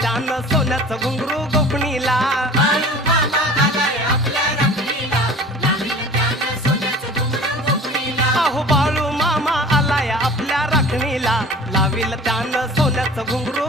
त्यानं सोन्याचं घुंगरू गोफणीला अहो बाळू मामा आलाय आपल्या राखणीला लावील त्यानं सोन्याचं घुंगरू